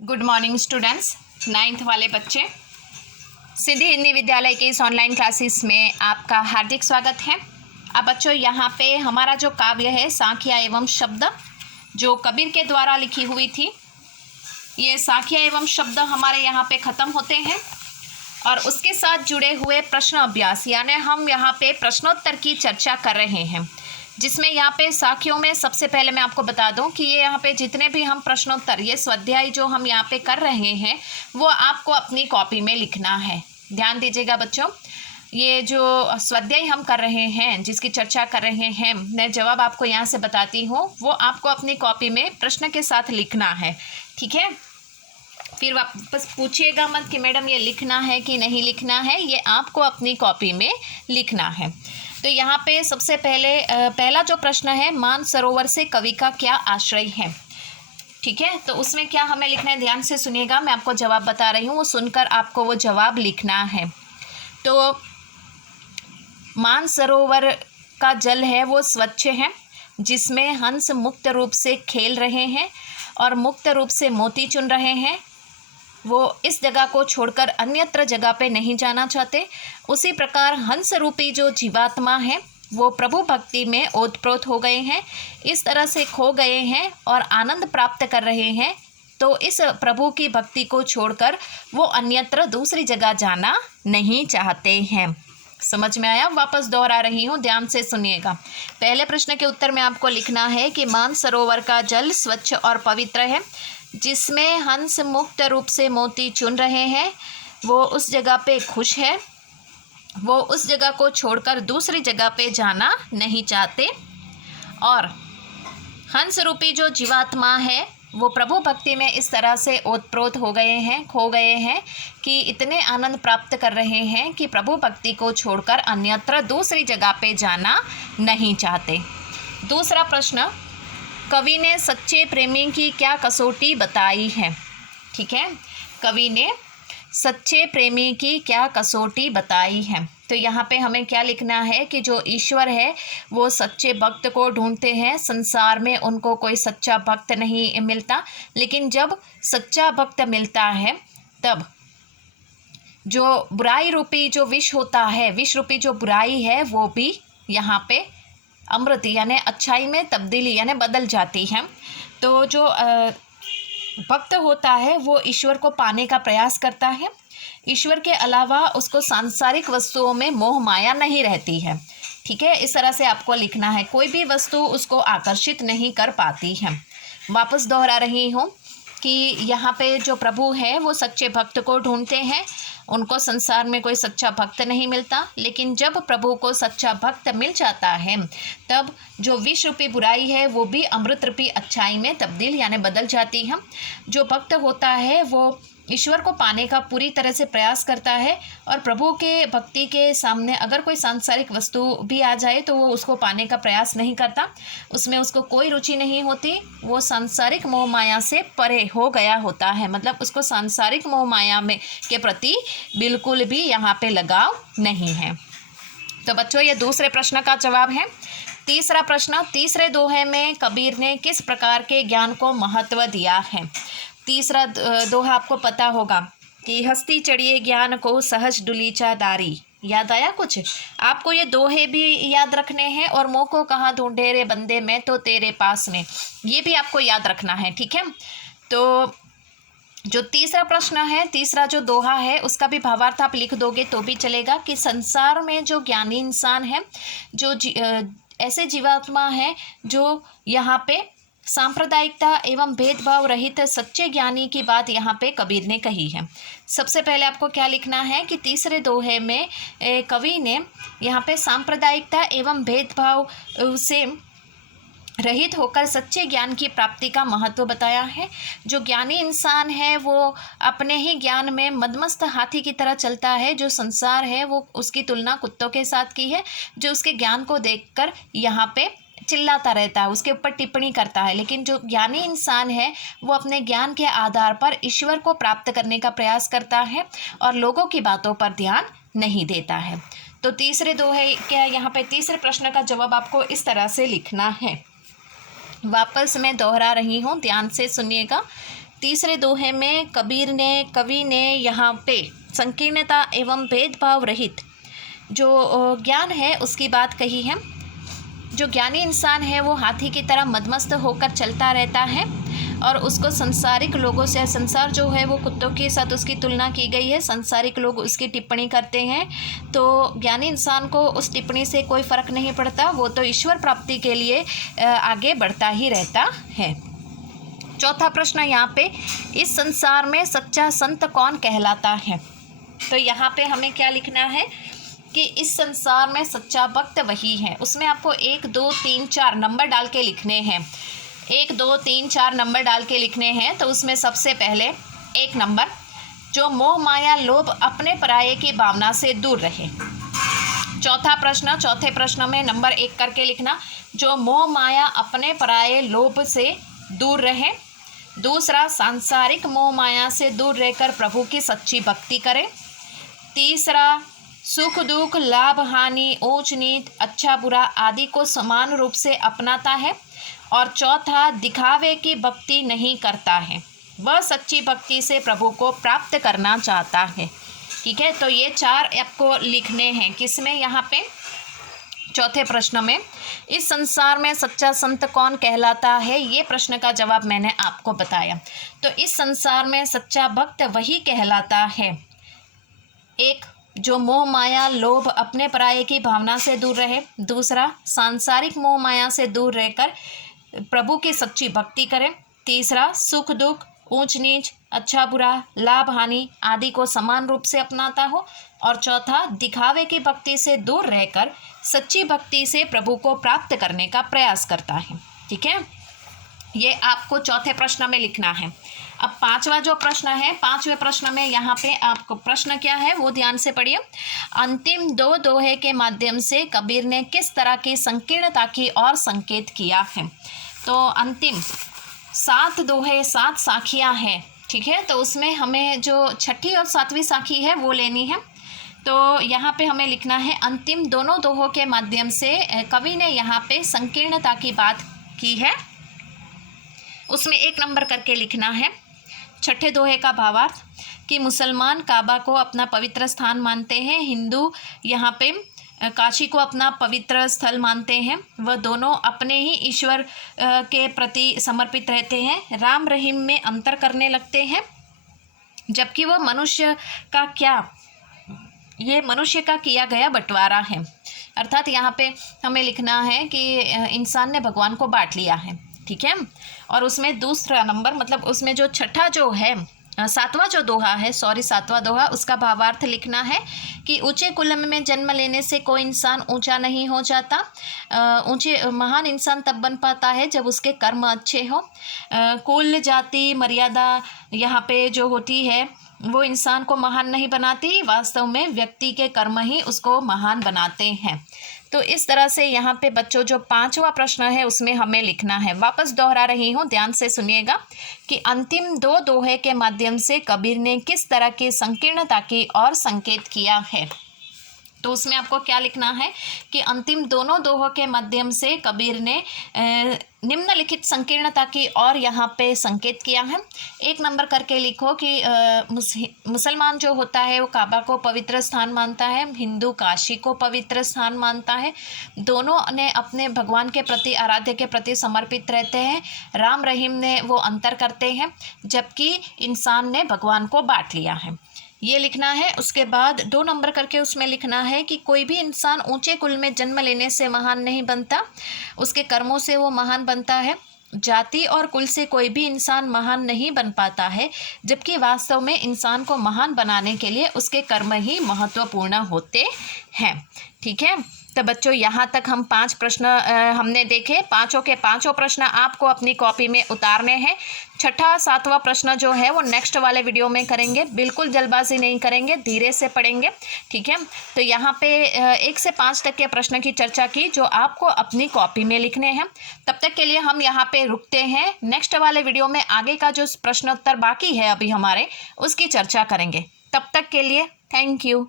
Good morning students. 9th वाले बच्चे, सिद्धि हिंदी विद्यालय के इस ऑनलाइन क्लासेस में आपका हार्दिक स्वागत है। अब बच्चों, यहाँ पे हमारा जो काव्य है साखिया एवं शब्द, जो कबीर के द्वारा लिखी हुई थी, ये साखिया एवं शब्द हमारे यहाँ पे ख़त्म होते हैं और उसके साथ जुड़े हुए प्रश्न अभ्यास, यानी हम यहाँ पे प्रश्नोत्तर की चर्चा कर रहे हैं, जिसमें यहाँ पे साखियों में सबसे पहले मैं आपको बता दूं कि ये यहाँ पे जितने भी हम प्रश्नोत्तर, ये स्वाध्याय जो हम यहाँ पे कर रहे हैं वो आपको अपनी कॉपी में लिखना है। ध्यान दीजिएगा बच्चों, ये जो स्वाध्याय हम कर रहे हैं, जिसकी चर्चा कर रहे हैं, मैं जवाब आपको यहाँ से बताती हूँ, वो आपको अपनी कॉपी में प्रश्न के साथ लिखना है। ठीक है, फिर वापस पूछिएगा मत कि मैडम ये लिखना है कि नहीं लिखना है, ये आपको अपनी कॉपी में लिखना है। तो यहाँ पे सबसे पहले पहला जो प्रश्न है, मानसरोवर से कवि का क्या आश्रय है। ठीक है, तो उसमें क्या हमें लिखना है, ध्यान से सुनिएगा, मैं आपको जवाब बता रही हूँ, वो सुनकर आपको वो जवाब लिखना है। तो मानसरोवर का जल है वो स्वच्छ है, जिसमें हंस मुक्त रूप से खेल रहे हैं और मुक्त रूप से मोती चुन रहे हैं। वो इस जगह को छोड़कर अन्यत्र जगह पे नहीं जाना चाहते। उसी प्रकार हंस रूपी जो जीवात्मा है वो प्रभु भक्ति में ओतप्रोत हो गए हैं, इस तरह से खो गए हैं और आनंद प्राप्त कर रहे हैं। तो इस प्रभु की भक्ति को छोड़कर वो अन्यत्र दूसरी जगह जाना नहीं चाहते हैं। समझ में आया? वापस दोहरा रही हूँ, ध्यान से सुनिएगा। पहले प्रश्न के उत्तर में आपको लिखना है कि मानसरोवर का जल स्वच्छ और पवित्र है, जिसमें हंस मुक्त रूप से मोती चुन रहे हैं। वो उस जगह पे खुश है, वो उस जगह को छोड़कर दूसरी जगह पे जाना नहीं चाहते। और हंस रूपी जो जीवात्मा है वो प्रभु भक्ति में इस तरह से ओतप्रोत हो गए हैं, खो गए हैं कि इतने आनंद प्राप्त कर रहे हैं कि प्रभु भक्ति को छोड़कर अन्यत्र दूसरी जगह पे जाना नहीं चाहते। दूसरा प्रश्न, कवि ने सच्चे प्रेमी की क्या कसौटी बताई है। ठीक है, कवि ने सच्चे प्रेमी की क्या कसौटी बताई है। तो यहाँ पे हमें क्या लिखना है कि जो ईश्वर है वो सच्चे भक्त को ढूंढते हैं। संसार में उनको कोई सच्चा भक्त नहीं मिलता, लेकिन जब सच्चा भक्त मिलता है तब जो बुराई रूपी जो विष होता है, विष रूपी जो बुराई है, वो भी यहाँ पे अमृत यानी अच्छाई में तब्दीली यानी बदल जाती है। तो जो भक्त होता है वो ईश्वर को पाने का प्रयास करता है। ईश्वर के अलावा उसको सांसारिक वस्तुओं में मोह माया नहीं रहती है। ठीक है, इस तरह से आपको लिखना है, कोई भी वस्तु उसको आकर्षित नहीं कर पाती है। वापस दोहरा रही हूँ कि यहाँ पे जो प्रभु है वो सच्चे भक्त को ढूंढते हैं, उनको संसार में कोई सच्चा भक्त नहीं मिलता, लेकिन जब प्रभु को सच्चा भक्त मिल जाता है तब जो विष रूपी बुराई है वो भी अमृत रूपी अच्छाई में तब्दील यानी बदल जाती है। जो भक्त होता है वो ईश्वर को पाने का पूरी तरह से प्रयास करता है और प्रभु के भक्ति के सामने अगर कोई सांसारिक वस्तु भी आ जाए तो वो उसको पाने का प्रयास नहीं करता, उसमें उसको कोई रुचि नहीं होती। वो सांसारिक मोह माया से परे हो गया होता है, मतलब उसको सांसारिक मोह माया में के प्रति बिल्कुल भी यहाँ पे लगाव नहीं है। तो बच्चों, ये दूसरे प्रश्न का जवाब है। तीसरा प्रश्न, तीसरे दोहे में कबीर ने किस प्रकार के ज्ञान को महत्व दिया है। तीसरा दोहा आपको पता होगा कि हस्ती चढ़िए ज्ञान को सहज डुलीचा दारी। याद आया कुछ? आपको ये दोहे भी याद रखने हैं और मोह को कहाँ ढूंढे रे बंदे मैं तो तेरे पास में, ये भी आपको याद रखना है। ठीक है, तो जो तीसरा प्रश्न है, तीसरा जो दोहा है, उसका भी भावार्थ आप लिख दोगे तो भी चलेगा कि संसार में जो ज्ञानी इंसान है, जो ऐसे जीवात्मा है जो यहाँ पे सांप्रदायिकता एवं भेदभाव रहित सच्चे ज्ञानी की बात यहाँ पे कबीर ने कही है। सबसे पहले आपको क्या लिखना है कि तीसरे दोहे में कवि ने यहाँ पे सांप्रदायिकता एवं भेदभाव से रहित होकर सच्चे ज्ञान की प्राप्ति का महत्व बताया है। जो ज्ञानी इंसान है वो अपने ही ज्ञान में मदमस्त हाथी की तरह चलता है। जो संसार है वो उसकी तुलना कुत्तों के साथ की है, जो उसके ज्ञान को देखकर यहाँ पे चिल्लाता रहता है, उसके ऊपर टिप्पणी करता है। लेकिन जो ज्ञानी इंसान है वो अपने ज्ञान के आधार पर ईश्वर को प्राप्त करने का प्रयास करता है और लोगों की बातों पर ध्यान नहीं देता है। तो तीसरे दोहे क्या, यहाँ पे तीसरे प्रश्न का जवाब आपको इस तरह से लिखना है। वापस मैं दोहरा रही हूँ, ध्यान से सुनिएगा तीसरे दोहे में कवि ने यहाँ पे संकीर्णता एवं भेदभाव रहित जो ज्ञान है उसकी बात कही है। जो ज्ञानी इंसान है वो हाथी की तरह मदमस्त होकर चलता रहता है और उसको संसारिक लोगों से, संसार जो है वो कुत्तों के साथ उसकी तुलना की गई है। संसारिक लोग उसकी टिप्पणी करते हैं तो ज्ञानी इंसान को उस टिप्पणी से कोई फ़र्क नहीं पड़ता, वो तो ईश्वर प्राप्ति के लिए आगे बढ़ता ही रहता है। चौथा प्रश्न यहाँ पे, इस संसार में सच्चा संत कौन कहलाता है? तो यहाँ पे हमें क्या लिखना है कि इस संसार में सच्चा भक्त वही है। उसमें आपको 1 2 3 4 नंबर डाल के लिखने हैं। 1 2 3 4 नंबर डाल के लिखने हैं। तो उसमें सबसे पहले 1 नंबर, जो मोह माया लोभ अपने पराये की भावना से दूर रहे। चौथा प्रश्न, चौथे प्रश्न में नंबर 1 करके लिखना, जो मोह माया अपने पराये लोभ से दूर रहे। दूसरा, सांसारिक मोह माया से दूर रहकर प्रभु की सच्ची भक्ति करें। तीसरा, सुख दुख लाभ हानि ऊंच नीच अच्छा बुरा आदि को समान रूप से अपनाता है। और चौथा, दिखावे की भक्ति नहीं करता है, वह सच्ची भक्ति से प्रभु को प्राप्त करना चाहता है। ठीक है, तो ये 4 आपको लिखने हैं। किसमें? यहाँ पे चौथे प्रश्न में, इस संसार में सच्चा संत कौन कहलाता है, ये प्रश्न का जवाब मैंने आपको बताया। तो इस संसार में सच्चा भक्त वही कहलाता है। 1, जो मोह माया लोभ अपने पराये की भावना से दूर रहे। दूसरा, सांसारिक मोह माया से दूर रहकर प्रभु की सच्ची भक्ति करें। तीसरा, सुख दुख ऊंच नीच अच्छा बुरा लाभ हानि आदि को समान रूप से अपनाता हो। और चौथा, दिखावे की भक्ति से दूर रहकर सच्ची भक्ति से प्रभु को प्राप्त करने का प्रयास करता है। ठीक है, ये आपको चौथे प्रश्न में लिखना है। अब 5वां जो प्रश्न है, 5वें प्रश्न में यहाँ पे आपको प्रश्न क्या है वो ध्यान से पढ़िए। अंतिम 2 दोहे के माध्यम से कबीर ने किस तरह की संकीर्णता की और संकेत किया है? तो अंतिम 7 दोहे 7 साखियाँ हैं। ठीक है, तो उसमें हमें जो छठी और 7वीं साखी है वो लेनी है। तो यहाँ पे हमें लिखना है, अंतिम दोनों दोहों के माध्यम से कवि ने यहाँ पे संकीर्णता की बात की है। उसमें 1 नंबर करके लिखना है। छठे दोहे का भावार्थ कि मुसलमान काबा को अपना पवित्र स्थान मानते हैं, हिंदू यहाँ पे काशी को अपना पवित्र स्थल मानते हैं। वह दोनों अपने ही ईश्वर के प्रति समर्पित रहते हैं, राम रहीम में अंतर करने लगते हैं, जबकि वह मनुष्य का किया गया बंटवारा है। अर्थात यहाँ पे हमें लिखना है कि इंसान ने भगवान को बांट लिया है। ठीक है, और उसमें दूसरा नंबर मतलब उसमें जो छठा जो है 7वां जो दोहा है, 7वां दोहा, उसका भावार्थ लिखना है कि ऊंचे कुल में जन्म लेने से कोई इंसान ऊंचा नहीं हो जाता। महान इंसान तब बन पाता है जब उसके कर्म अच्छे हो। कुल जाति मर्यादा यहाँ पे जो होती है वो इंसान को महान नहीं बनाती, वास्तव में व्यक्ति के कर्म ही उसको महान बनाते हैं। तो इस तरह से यहाँ पे बच्चों जो 5वां प्रश्न है उसमें हमें लिखना है। वापस दोहरा रही हूँ, ध्यान से सुनिएगा कि अंतिम 2 दोहे के माध्यम से कबीर ने किस तरह की संकीर्णता की और संकेत किया है। तो उसमें आपको क्या लिखना है कि अंतिम दोनों दोहों के माध्यम से कबीर ने निम्नलिखित संकीर्णता की और यहाँ पे संकेत किया है। 1 नंबर करके लिखो कि मुसलमान जो होता है वो काबा को पवित्र स्थान मानता है, हिंदू काशी को पवित्र स्थान मानता है। दोनों ने अपने भगवान के प्रति, आराध्य के प्रति समर्पित रहते हैं। राम रहीम ने वो अंतर करते हैं, जबकि इंसान ने भगवान को बांट लिया है। ये लिखना है। उसके बाद 2 नंबर करके उसमें लिखना है कि कोई भी इंसान ऊंचे कुल में जन्म लेने से महान नहीं बनता, उसके कर्मों से वो महान बनता है। जाति और कुल से कोई भी इंसान महान नहीं बन पाता है, जबकि वास्तव में इंसान को महान बनाने के लिए उसके कर्म ही महत्वपूर्ण होते हैं। ठीक है, तो बच्चों यहाँ तक हम 5 प्रश्न हमने देखे। 5 के 5 प्रश्न आपको अपनी कॉपी में उतारने हैं। छठा 7वां प्रश्न जो है वो नेक्स्ट वाले वीडियो में करेंगे। बिल्कुल जल्दबाजी नहीं करेंगे, धीरे से पढ़ेंगे। ठीक है, तो यहाँ पे 1 से 5 तक के प्रश्न की चर्चा की जो आपको अपनी कॉपी में लिखने हैं। तब तक के लिए हम यहाँ पे रुकते हैं। नेक्स्ट वाले वीडियो में आगे का जो प्रश्नोत्तर बाकी है अभी हमारे, उसकी चर्चा करेंगे। तब तक के लिए थैंक यू।